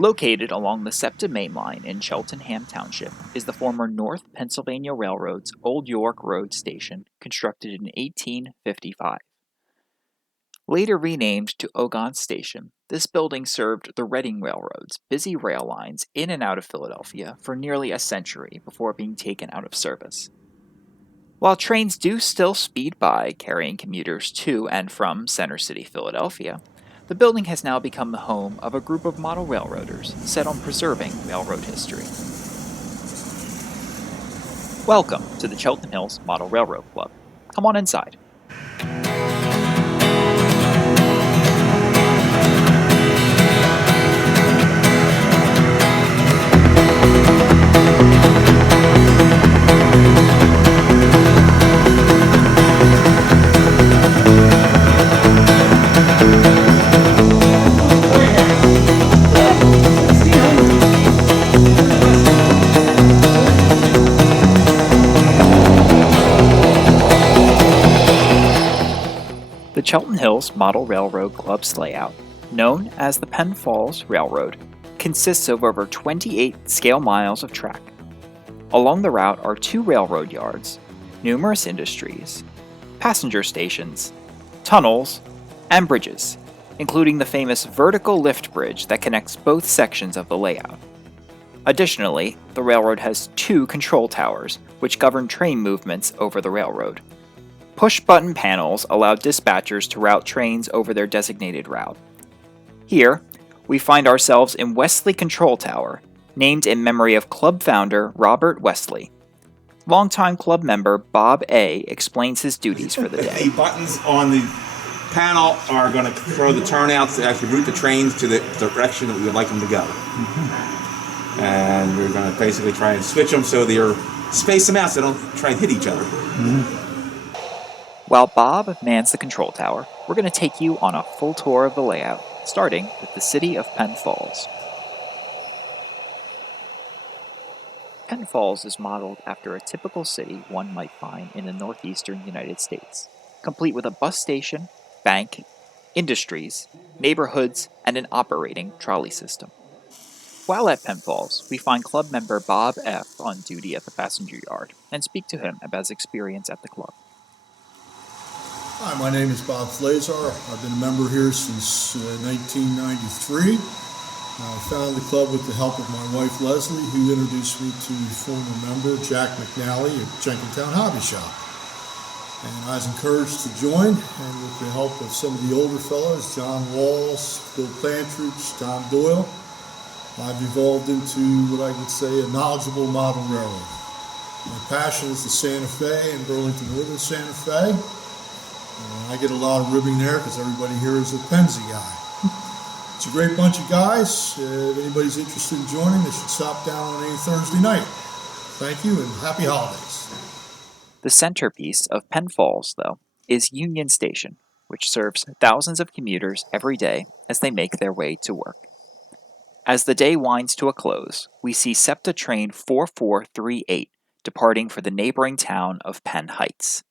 Located along the SEPTA Main Line in Cheltenham Township is the former North Pennsylvania Railroad's Old York Road Station, constructed in 1855. Later renamed to Ogon Station, this building served the Reading Railroad's busy rail lines in and out of Philadelphia for nearly a century before being taken out of service. While trains do still speed by, carrying commuters to and from Center City, Philadelphia, the building has now become the home of a group of model railroaders set on preserving railroad history. Welcome to the Chelten Hills Model Railroad Club. Come on inside. The Chelten Hills Model Railroad Club's layout, known as the Penn Falls Railroad, consists of over 28 scale miles of track. Along the route are 2 railroad yards, numerous industries, passenger stations, tunnels, and bridges, including the famous vertical lift bridge that connects both sections of the layout. Additionally, the railroad has 2 control towers, which govern train movements over the railroad. Push-button panels allow dispatchers to route trains over their designated route. Here, we find ourselves in Wesley Control Tower, named in memory of club founder Robert Wesley. Longtime club member Bob A. explains his duties for the day. The buttons on the panel are going to control the turnouts to actually route the trains to the direction that we would like them to go. And we're going to basically try and switch them so they're space them out so they don't try and hit each other. While Bob mans the control tower, we're going to take you on a full tour of the layout, starting with the city of Penn Falls. Penn Falls is modeled after a typical city one might find in the northeastern United States, complete with a bus station, bank, industries, neighborhoods, and an operating trolley system. While at Penn Falls, we find club member Bob F. on duty at the passenger yard and speak to him about his experience at the club. Hi, my name is Bob Flazar. I've been a member here since 1993. I founded the club with the help of my wife Wesley, who introduced me to former member Jack McNally at Jenkintown Hobby Shop. And I was encouraged to join, and with the help of some of the older fellows, John Walls, Bill Plantridge, Tom Doyle, I've evolved into what I would say a knowledgeable model railroad. My passion is the Santa Fe and Burlington Northern Santa Fe. I get a lot of ribbing there because everybody here is a Pennsy guy. It's a great bunch of guys. If anybody's interested in joining, they should stop down on any Thursday night. Thank you and happy holidays. The centerpiece of Penn Falls, though, is Union Station, which serves thousands of commuters every day as they make their way to work. As the day winds to a close, we see SEPTA train 4438 departing for the neighboring town of Penn Heights.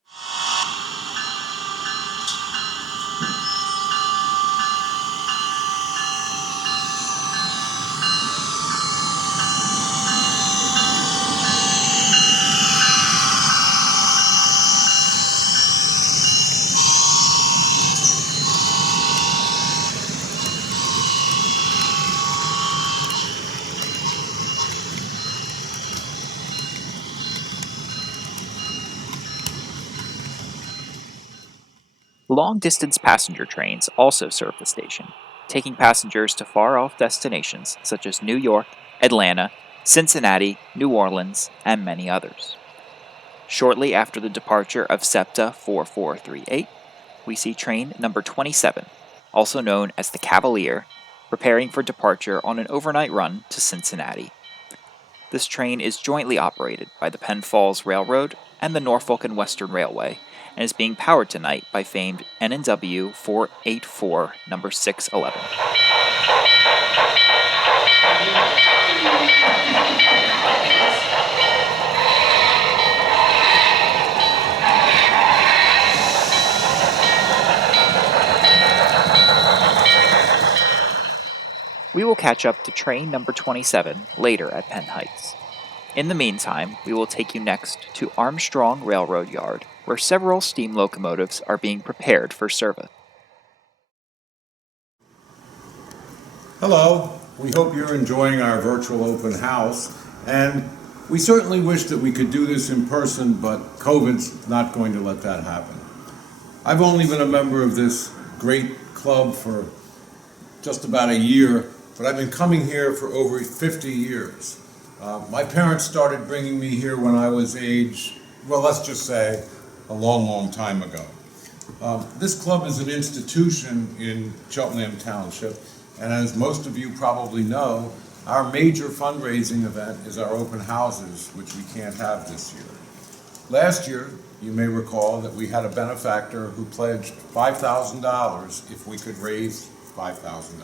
Long-distance passenger trains also serve the station, taking passengers to far-off destinations such as New York, Atlanta, Cincinnati, New Orleans, and many others. Shortly after the departure of SEPTA 4438, we see train number 27, also known as the Cavalier, preparing for departure on an overnight run to Cincinnati. This train is jointly operated by the Penn Falls Railroad and the Norfolk and Western Railway, and is being powered tonight by famed N&W 484 number 611. We will catch up to train number 27 later at Penn Heights. In the meantime, we will take you next to Armstrong Railroad Yard, where several steam locomotives are being prepared for service. Hello, we hope you're enjoying our virtual open house, and we certainly wish that we could do this in person, but COVID's not going to let that happen. I've only been a member of this great club for just about a year, but I've been coming here for over 50 years. My parents started bringing me here when I was let's just say, a long time ago. This club is an institution in Cheltenham Township, and as most of you probably know, our major fundraising event is our open houses, which we can't have this year. Last year, you may recall that we had a benefactor who pledged $5,000 if we could raise $5,000.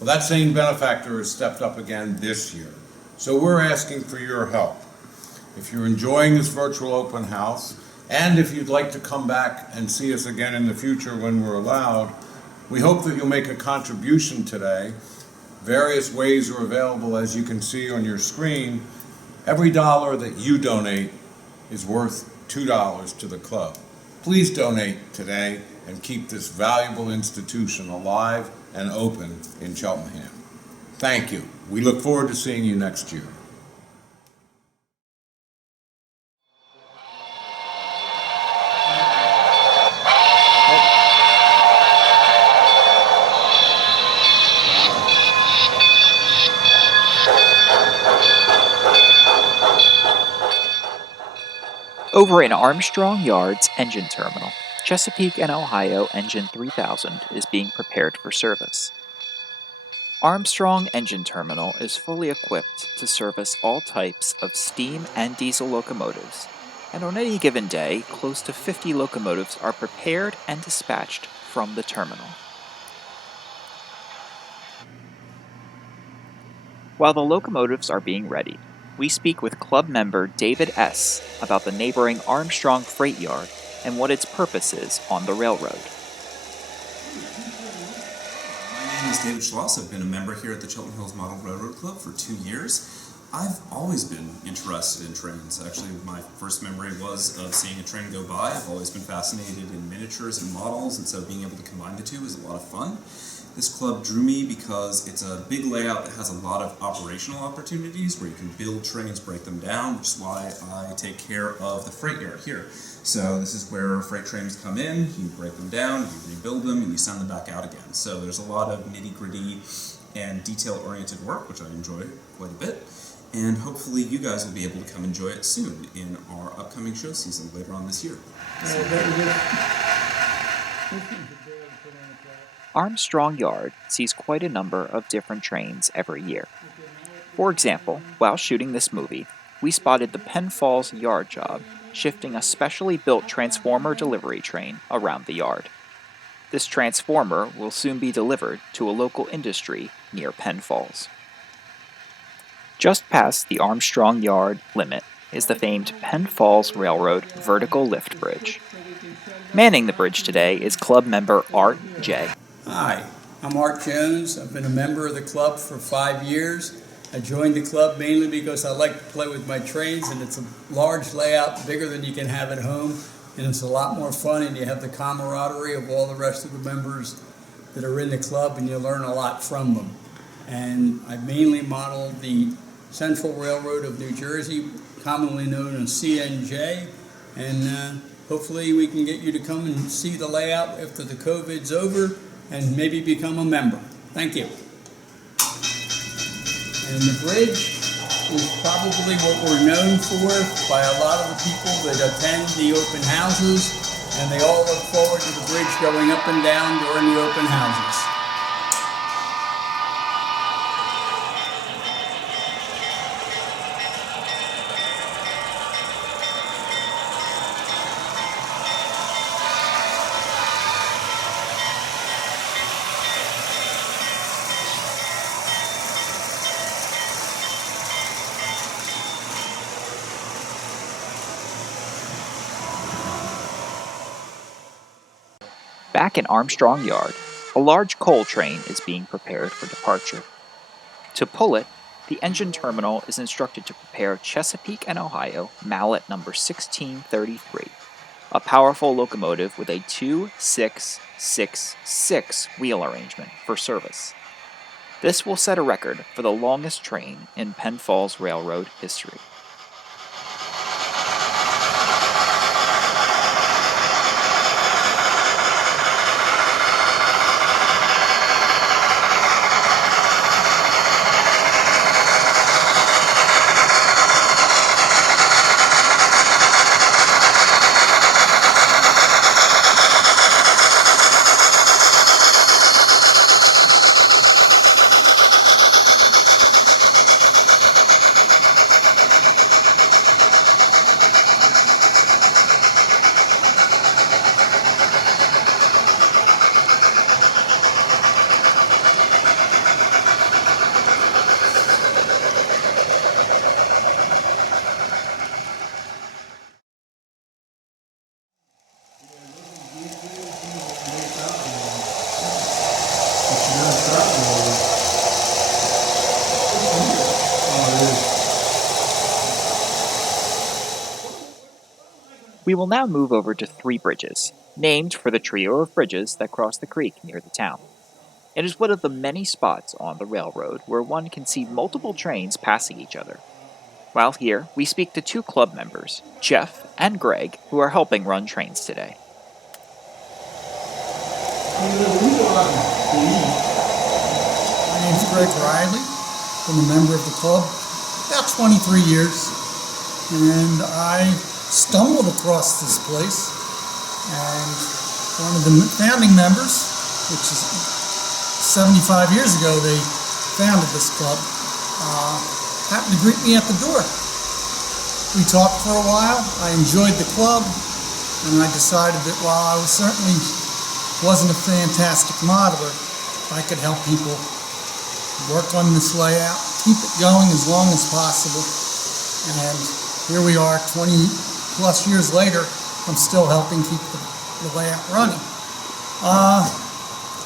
Well, that same benefactor has stepped up again this year. So we're asking for your help. If you're enjoying this virtual open house, and if you'd like to come back and see us again in the future when we're allowed, we hope that you'll make a contribution today. Various ways are available, as you can see on your screen. Every dollar that you donate is worth $2 to the club. Please donate today and keep this valuable institution alive and open in Cheltenham. Thank you. We look forward to seeing you next year. Over in Armstrong Yard's engine terminal, Chesapeake & Ohio Engine 3000 is being prepared for service. Armstrong Engine Terminal is fully equipped to service all types of steam and diesel locomotives, and on any given day, close to 50 locomotives are prepared and dispatched from the terminal. While the locomotives are being readied, we speak with club member David S. about the neighboring Armstrong Freight Yard and what its purpose is on the railroad. My name is David Schloss. I've been a member here at the Chelten Hills Model Railroad Club for 2 years. I've always been interested in trains. Actually, my first memory was of seeing a train go by. I've always been fascinated in miniatures and models, and so being able to combine the two is a lot of fun. This club drew me because it's a big layout that has a lot of operational opportunities where you can build trains, break them down, which is why I take care of the freight yard here. So this is where freight trains come in, you break them down, you rebuild them, and you send them back out again. So there's a lot of nitty-gritty and detail-oriented work, which I enjoy quite a bit. And hopefully you guys will be able to come enjoy it soon in our upcoming show season later on this year. Armstrong Yard sees quite a number of different trains every year. For example, while shooting this movie, we spotted the Penn Falls yard job shifting a specially built transformer delivery train around the yard. This transformer will soon be delivered to a local industry near Penn Falls. Just past the Armstrong Yard limit is the famed Penn Falls Railroad vertical lift bridge. Manning the bridge today is club member Art J. Hi, I'm Art Jones. I've been a member of the club for 5 years. I joined the club mainly because I like to play with my trains, and it's a large layout, bigger than you can have at home, and it's a lot more fun, and you have the camaraderie of all the rest of the members that are in the club, and you learn a lot from them. And I mainly modeled the Central Railroad of New Jersey, commonly known as CNJ, and hopefully we can get you to come and see the layout after the COVID's over and maybe become a member. Thank you. And the bridge is probably what we're known for by a lot of the people that attend the open houses, and they all look forward to the bridge going up and down during the open houses. Back in Armstrong Yard, a large coal train is being prepared for departure. To pull it, the engine terminal is instructed to prepare Chesapeake & Ohio mallet number 1633, a powerful locomotive with a 2-6-6-6 wheel arrangement for service. This will set a record for the longest train in Penn Falls Railroad history. We will now move over to Three Bridges, named for the trio of bridges that cross the creek near the town. It is one of the many spots on the railroad where one can see multiple trains passing each other. While here, we speak to two club members, Jeff and Greg, who are helping run trains today. My name's Greg Riley. I'm a member of the club about 23 years, and I stumbled across this place, and one of the founding members, which is 75 years ago they founded this club, happened to greet me at the door. We talked for a while. I enjoyed the club, and I decided that while I certainly wasn't a fantastic modeler, I could help people work on this layout, keep it going as long as possible, and here we are 20 plus years later. I'm still helping keep the layout running.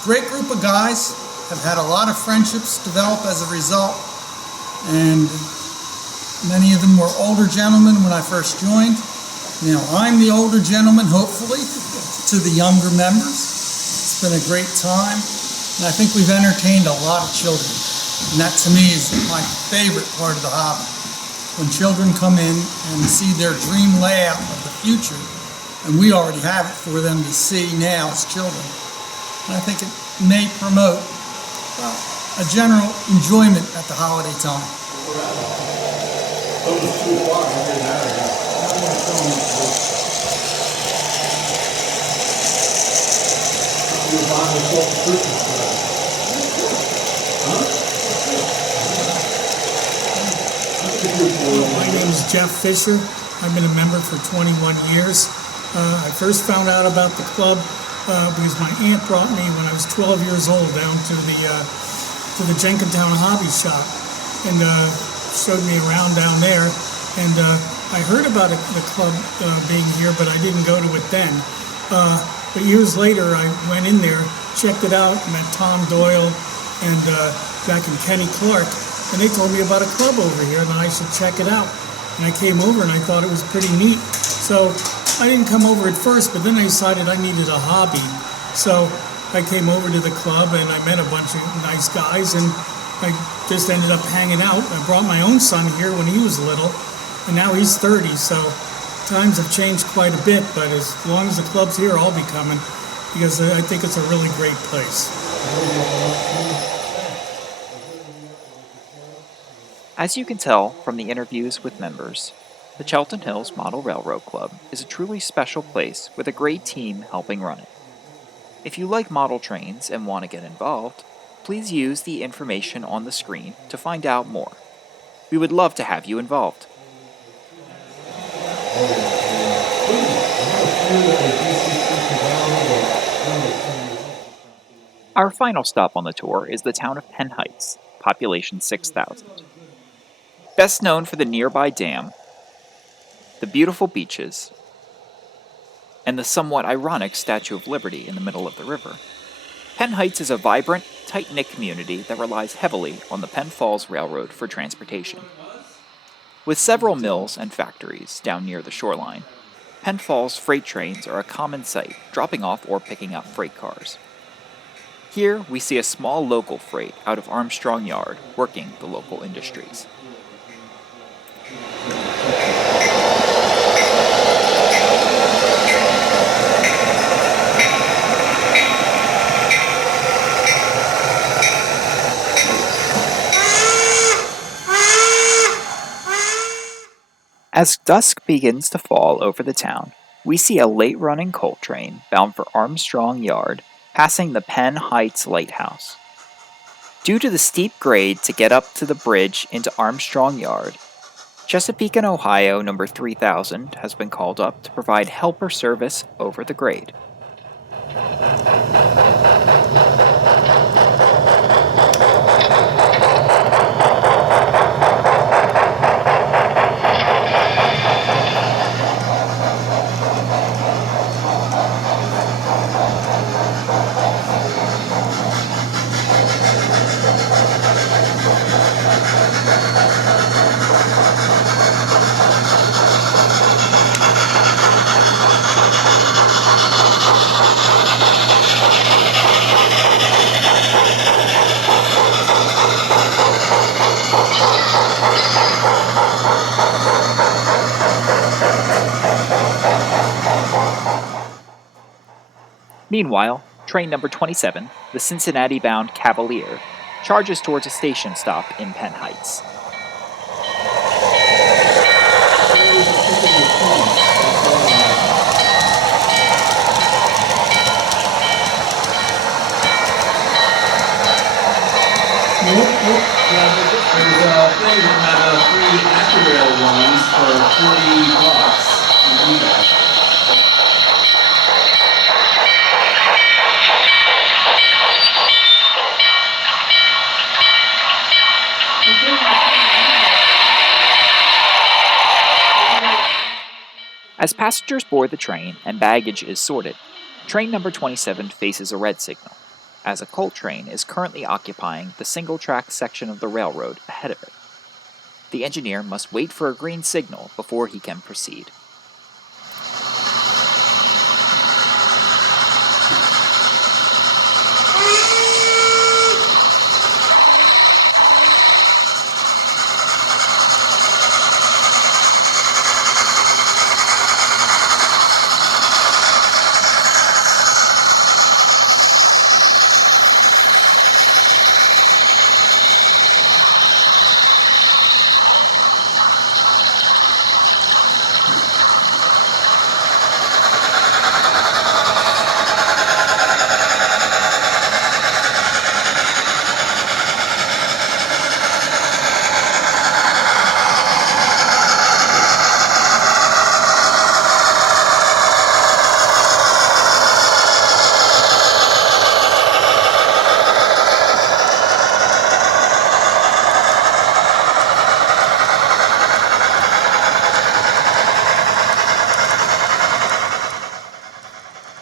Great group of guys. Have had a lot of friendships develop as a result, and many of them were older gentlemen when I first joined. Now I'm the older gentleman, hopefully, to the younger members. It's been a great time, and I think we've entertained a lot of children, and that to me is my favorite part of the hobby. When children come in and see their dream layout of the future, and we already have it for them to see now as children. And I think it may promote a general enjoyment at the holiday time. My name is Jeff Fisher. I've been a member for 21 years. I first found out about the club because my aunt brought me when I was 12 years old down to the Jenkintown hobby shop and showed me around down there. And I heard about the club being here, but I didn't go to it then. But years later, I went in there, checked it out, met Tom Doyle and Jack and Kenny Clark, and they told me about a club over here and I should check it out. And I came over and I thought it was pretty neat. So I didn't come over at first, but then I decided I needed a hobby. So I came over to the club and I met a bunch of nice guys and I just ended up hanging out. I brought my own son here when he was little, and now he's 30, so times have changed quite a bit, but as long as the club's here, I'll be coming because I think it's a really great place. As you can tell from the interviews with members, the Chelten Hills Model Railroad Club is a truly special place with a great team helping run it. If you like model trains and want to get involved, please use the information on the screen to find out more. We would love to have you involved. Our final stop on the tour is the town of Penn Heights, population 6,000. Best known for the nearby dam, the beautiful beaches, and the somewhat ironic Statue of Liberty in the middle of the river, Penn Heights is a vibrant, tight-knit community that relies heavily on the Penn Falls Railroad for transportation. With several mills and factories down near the shoreline, Penn Falls freight trains are a common sight, dropping off or picking up freight cars. Here we see a small local freight out of Armstrong Yard working the local industries. As dusk begins to fall over the town, we see a late-running coal train bound for Armstrong Yard passing the Penn Heights Lighthouse. Due to the steep grade to get up to the bridge into Armstrong Yard, Chesapeake and Ohio number 3000 has been called up to provide helper service over the grade. Meanwhile, train number 27, the Cincinnati-bound Cavalier, charges towards a station stop in Penn Heights. As passengers board the train and baggage is sorted, train number 27 faces a red signal, as a coal train is currently occupying the single-track section of the railroad ahead of it. The engineer must wait for a green signal before he can proceed.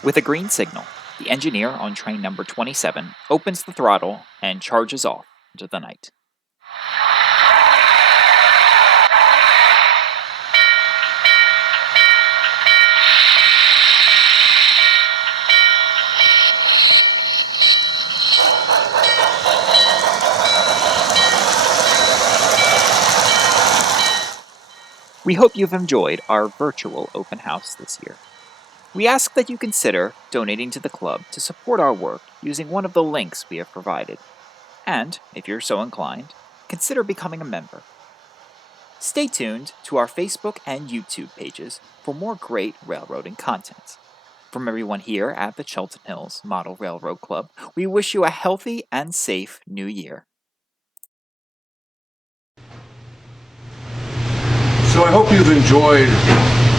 With a green signal, the engineer on train number 27 opens the throttle and charges off into the night. We hope you've enjoyed our virtual open house this year. We ask that you consider donating to the club to support our work using one of the links we have provided. And, if you're so inclined, consider becoming a member. Stay tuned to our Facebook and YouTube pages for more great railroading content. From everyone here at the Chelten Hills Model Railroad Club, we wish you a healthy and safe new year. So I hope you've enjoyed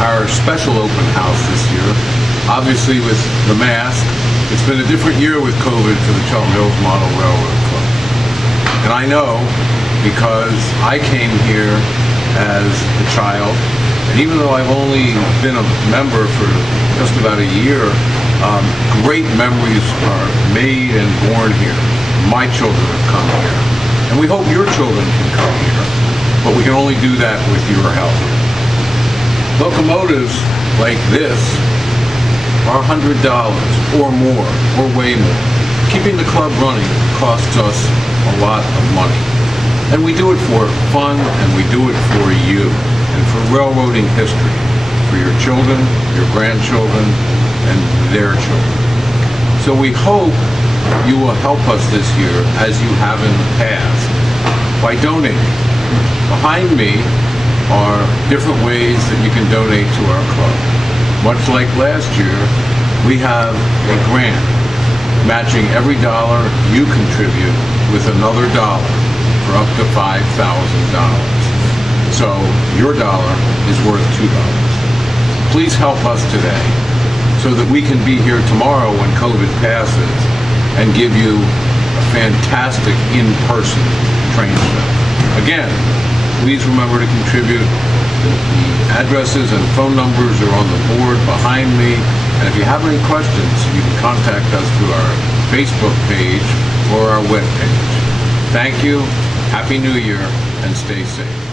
our special open house this year. Obviously with the mask, it's been a different year with COVID for the Chelten Hills Model Railroad Club. And I know because I came here as a child, and even though I've only been a member for just about a year, great memories are made and born here. my children have come here. And we hope your children can come here, but we can only do that with your help. Locomotives like this are $100 or more, or way more. Keeping the club running costs us a lot of money. And we do it for fun, and we do it for you, and for railroading history, for your children, your grandchildren, and their children. So we hope you will help us this year, as you have in the past, by donating. Behind me are different ways that you can donate to our club. Much like last year, we have a grant matching every dollar you contribute with another dollar for up to $5,000. So your dollar is worth $2. Please help us today so that we can be here tomorrow when COVID passes and give you a fantastic in-person train show. Again, please remember to contribute. The addresses and phone numbers are on the board behind me. And if you have any questions, you can contact us through our Facebook page or our webpage. Thank you, Happy New Year, and stay safe.